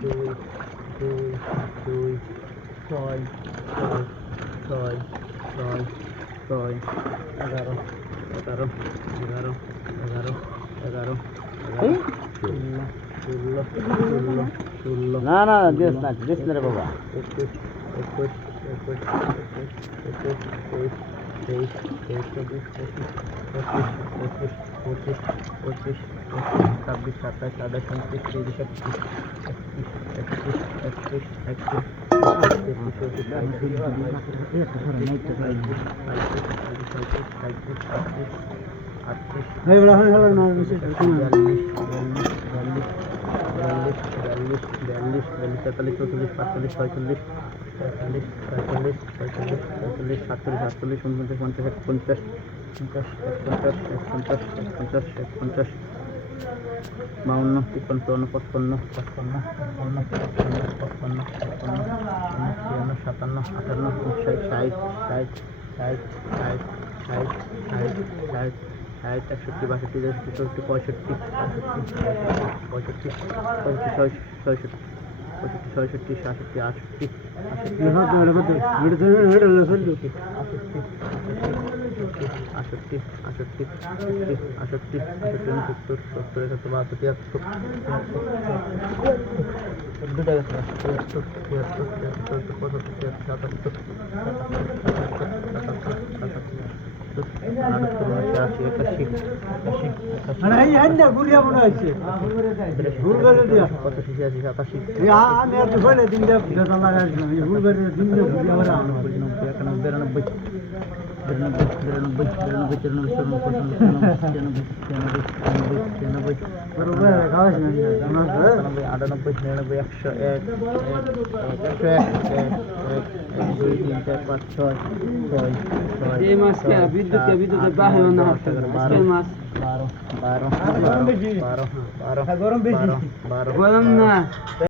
দুই দুই দুই ছয় ছয় ছয় ছয় ছয় এগারো এগারো এগারো এগারো এগারো না না দিস না দিস না রে বাবা। ছাব্বিশ সাতাশ আঠাশ উনত্রিশ তিরিশ একত্রিশ তেতাল্লিশ চৌচল্লিশ পাঁচচল্লিশ ছয়চল্লিশ ছয়চল্লিশ ছয়চল্লিশ ছয়চল্লিশ ছয়চল্লিশ সাতচল্লিশ আটচল্লিশ উনপঞ্চাশ পঞ্চাশ এক পঞ্চাশ পঞ্চাশ এক পঞ্চাশ এক পঞ্চাশ এক পঞ্চাশ বাউন্ন, তিপ্পান্ন, চুয়ান্ন, পঁচপন্ন পঁচপন্ন পঁচপান্ন পঁচপন্ন পঁচপন্ন পঁচপন্ন ছিয়ান্ন সাতান্ন, আটান্ন উনষাট ষাট ষাট ষাট ষাট ষাট ষাট ষাট ষাট, একষট্টি, বাষট্টি চৌষট্টি পঁয়ষট্টি পঁয়ষট্টি পঁয়ষট্টি, ছয়ষট্টি ছয়ষট্টি পঁয়ষট্টি, ছয়ষট্টি, সাতষট্টি, আটষট্টি আষট্টি আষট্টি আষট্টি আষট্টি আষট্টি উনসত্তর সত্তর একাত্তর, বাহাত্তর, তিয়াত্তর দুটা গেছে তিয়াত্তর তিয়াত্তর তিয়াত্তর পঁচাত্তর, তিয়াত্তর, সাতাত্তর একাশি একাশি পঁচাশি ছিয়াশি সাতাশি বিরানব্বই তিরানব্বই তিরানব্বই তিরানব্বই তিরানব্বই চুরানব্বই একশো এক এক এই মাছ কে? ছয়, বিদ্যুৎ বিদ্যুতের আট, বাহির না হচ্ছে। এগারো, আজকের বারো মাছ। বারো বারো বারো বারো বারো না